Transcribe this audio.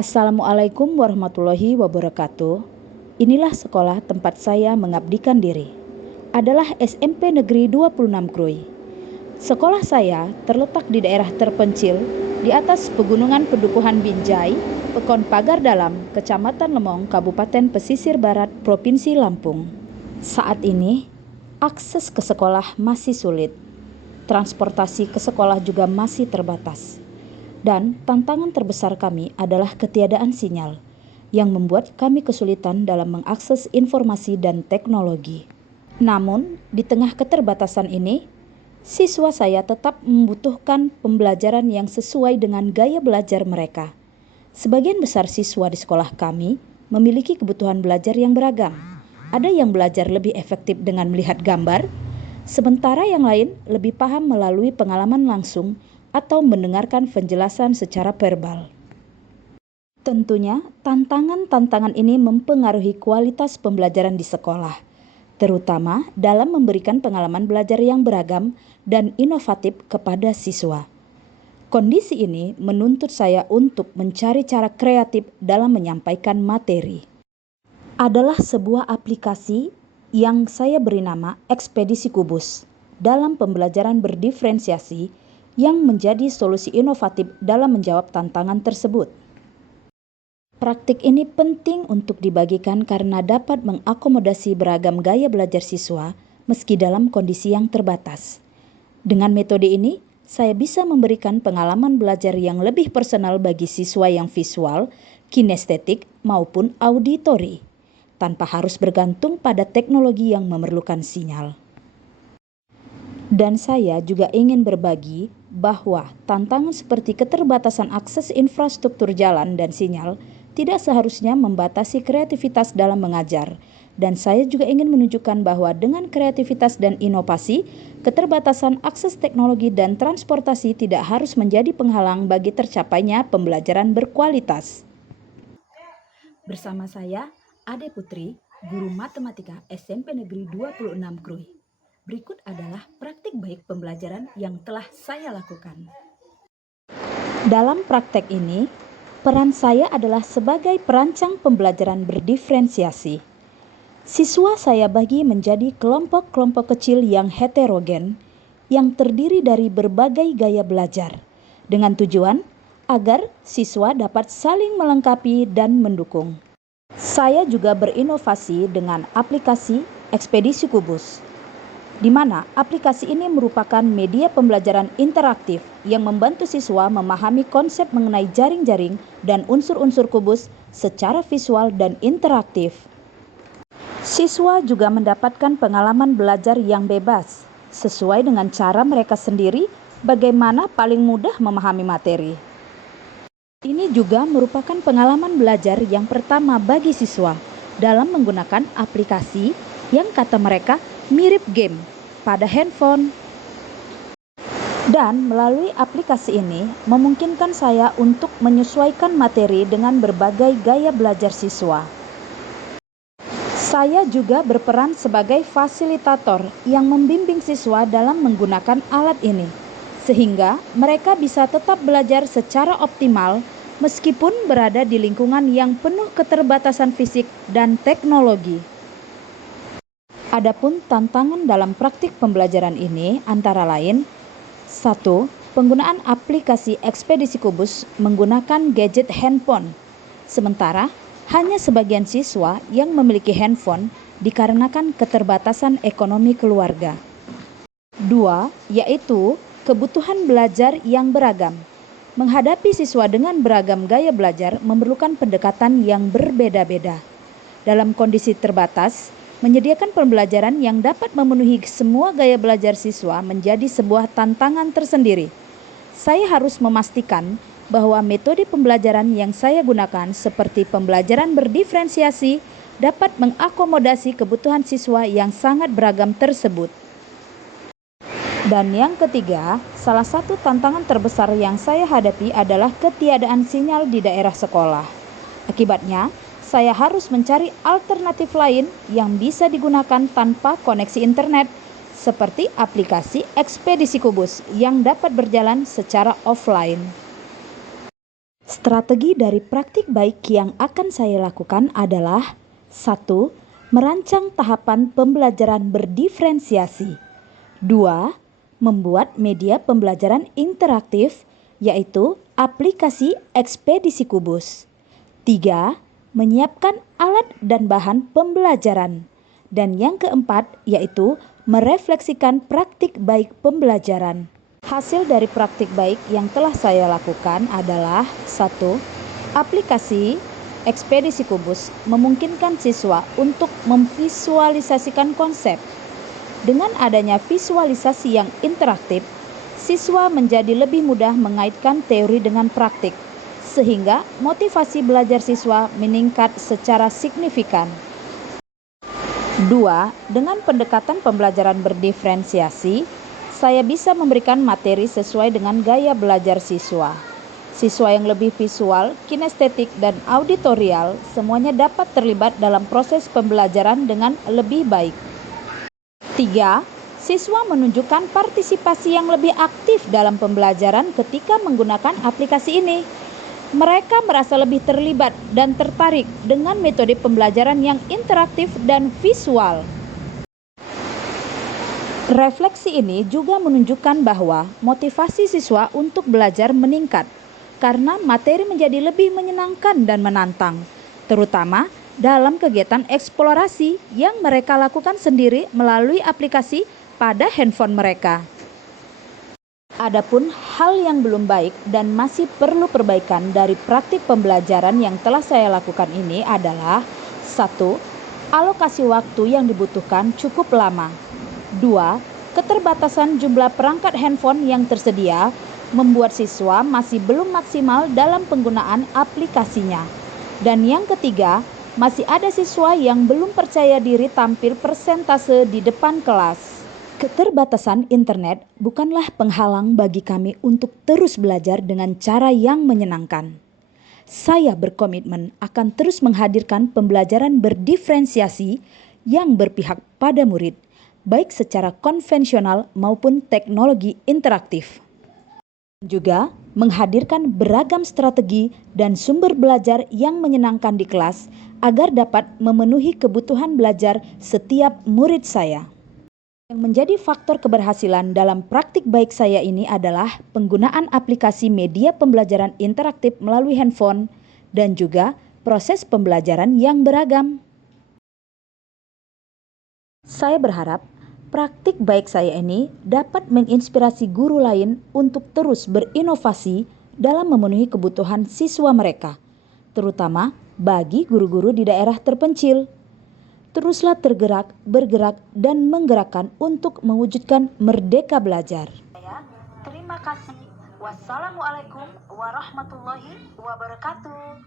Assalamualaikum warahmatullahi wabarakatuh. Inilah sekolah tempat saya mengabdikan diri. Adalah SMP Negeri 26 Krui. Sekolah saya terletak di daerah terpencil di atas pegunungan Pedukuhan Binjai, Pekon Pagar Dalam, Kecamatan Lemong, Kabupaten Pesisir Barat, Provinsi Lampung. Saat ini, akses ke sekolah masih sulit. Transportasi ke sekolah juga masih terbatas. Dan tantangan terbesar kami adalah ketiadaan sinyal yang membuat kami kesulitan dalam mengakses informasi dan teknologi. Namun, di tengah keterbatasan ini, siswa saya tetap membutuhkan pembelajaran yang sesuai dengan gaya belajar mereka. Sebagian besar siswa di sekolah kami memiliki kebutuhan belajar yang beragam. Ada yang belajar lebih efektif dengan melihat gambar, sementara yang lain lebih paham melalui pengalaman langsung atau mendengarkan penjelasan secara verbal. Tentunya, tantangan-tantangan ini mempengaruhi kualitas pembelajaran di sekolah, terutama dalam memberikan pengalaman belajar yang beragam dan inovatif kepada siswa. Kondisi ini menuntut saya untuk mencari cara kreatif dalam menyampaikan materi. Adalah sebuah aplikasi yang saya beri nama Ekspedisi Kubus dalam pembelajaran berdiferensiasi yang menjadi solusi inovatif dalam menjawab tantangan tersebut. Praktik ini penting untuk dibagikan karena dapat mengakomodasi beragam gaya belajar siswa meski dalam kondisi yang terbatas. Dengan metode ini, saya bisa memberikan pengalaman belajar yang lebih personal bagi siswa yang visual, kinestetik, maupun auditori, tanpa harus bergantung pada teknologi yang memerlukan sinyal. Dan saya juga ingin berbagi bahwa tantangan seperti keterbatasan akses infrastruktur jalan dan sinyal tidak seharusnya membatasi kreativitas dalam mengajar. Dan saya juga ingin menunjukkan bahwa dengan kreativitas dan inovasi, keterbatasan akses teknologi dan transportasi tidak harus menjadi penghalang bagi tercapainya pembelajaran berkualitas. Bersama saya, Ade Putri, guru matematika SMP Negeri 26 Krui. Berikut adalah praktik baik pembelajaran yang telah saya lakukan. Dalam praktek ini, peran saya adalah sebagai perancang pembelajaran berdiferensiasi. Siswa saya bagi menjadi kelompok-kelompok kecil yang heterogen, yang terdiri dari berbagai gaya belajar, dengan tujuan agar siswa dapat saling melengkapi dan mendukung. Saya juga berinovasi dengan aplikasi Ekspedisi Kubus, di mana aplikasi ini merupakan media pembelajaran interaktif yang membantu siswa memahami konsep mengenai jaring-jaring dan unsur-unsur kubus secara visual dan interaktif. Siswa juga mendapatkan pengalaman belajar yang bebas, sesuai dengan cara mereka sendiri bagaimana paling mudah memahami materi. Ini juga merupakan pengalaman belajar yang pertama bagi siswa dalam menggunakan aplikasi yang kata mereka mirip game pada handphone. Dan melalui aplikasi ini memungkinkan saya untuk menyesuaikan materi dengan berbagai gaya belajar siswa. Saya juga berperan sebagai fasilitator yang membimbing siswa dalam menggunakan alat ini, sehingga mereka bisa tetap belajar secara optimal meskipun berada di lingkungan yang penuh keterbatasan fisik dan teknologi. Adapun tantangan dalam praktik pembelajaran ini antara lain: 1. Penggunaan aplikasi Ekspedisi Kubus menggunakan gadget handphone, sementara hanya sebagian siswa yang memiliki handphone dikarenakan keterbatasan ekonomi keluarga. 2. Yaitu kebutuhan belajar yang beragam. Menghadapi siswa dengan beragam gaya belajar memerlukan pendekatan yang berbeda-beda. Dalam kondisi terbatas, menyediakan pembelajaran yang dapat memenuhi semua gaya belajar siswa menjadi sebuah tantangan tersendiri. Saya harus memastikan bahwa metode pembelajaran yang saya gunakan seperti pembelajaran berdiferensiasi dapat mengakomodasi kebutuhan siswa yang sangat beragam tersebut. Dan yang ketiga, salah satu tantangan terbesar yang saya hadapi adalah ketiadaan sinyal di daerah sekolah. Akibatnya, saya harus mencari alternatif lain yang bisa digunakan tanpa koneksi internet, seperti aplikasi Ekspedisi Kubus yang dapat berjalan secara offline. Strategi dari praktik baik yang akan saya lakukan adalah 1. Merancang tahapan pembelajaran berdiferensiasi. 2. Membuat media pembelajaran interaktif, yaitu aplikasi Ekspedisi Kubus. 3. Menyiapkan alat dan bahan pembelajaran. Dan yang keempat, yaitu merefleksikan praktik baik pembelajaran. Hasil dari praktik baik yang telah saya lakukan adalah 1. Aplikasi Ekspedisi Kubus memungkinkan siswa untuk memvisualisasikan konsep. Dengan adanya visualisasi yang interaktif, siswa menjadi lebih mudah mengaitkan teori dengan praktik, sehingga motivasi belajar siswa meningkat secara signifikan. 2. Dengan pendekatan pembelajaran berdiferensiasi, saya bisa memberikan materi sesuai dengan gaya belajar siswa. Siswa yang lebih visual, kinestetik, dan auditorial semuanya dapat terlibat dalam proses pembelajaran dengan lebih baik. 3. Siswa menunjukkan partisipasi yang lebih aktif dalam pembelajaran ketika menggunakan aplikasi ini. Mereka merasa lebih terlibat dan tertarik dengan metode pembelajaran yang interaktif dan visual. Refleksi ini juga menunjukkan bahwa motivasi siswa untuk belajar meningkat karena materi menjadi lebih menyenangkan dan menantang, terutama dalam kegiatan eksplorasi yang mereka lakukan sendiri melalui aplikasi pada handphone mereka. Adapun hal yang belum baik dan masih perlu perbaikan dari praktik pembelajaran yang telah saya lakukan ini adalah 1. Alokasi waktu yang dibutuhkan cukup lama. 2. Keterbatasan jumlah perangkat handphone yang tersedia membuat siswa masih belum maksimal dalam penggunaan aplikasinya. Dan yang ketiga, masih ada siswa yang belum percaya diri tampil persentase di depan kelas. Keterbatasan internet bukanlah penghalang bagi kami untuk terus belajar dengan cara yang menyenangkan. Saya berkomitmen akan terus menghadirkan pembelajaran berdiferensiasi yang berpihak pada murid, baik secara konvensional maupun teknologi interaktif. Juga menghadirkan beragam strategi dan sumber belajar yang menyenangkan di kelas agar dapat memenuhi kebutuhan belajar setiap murid saya. Yang menjadi faktor keberhasilan dalam praktik baik saya ini adalah penggunaan aplikasi media pembelajaran interaktif melalui handphone dan juga proses pembelajaran yang beragam. Saya berharap praktik baik saya ini dapat menginspirasi guru lain untuk terus berinovasi dalam memenuhi kebutuhan siswa mereka, terutama bagi guru-guru di daerah terpencil. Teruslah bergerak, dan menggerakkan untuk mewujudkan merdeka belajar. Terima kasih. Wassalamualaikum warahmatullahi wabarakatuh.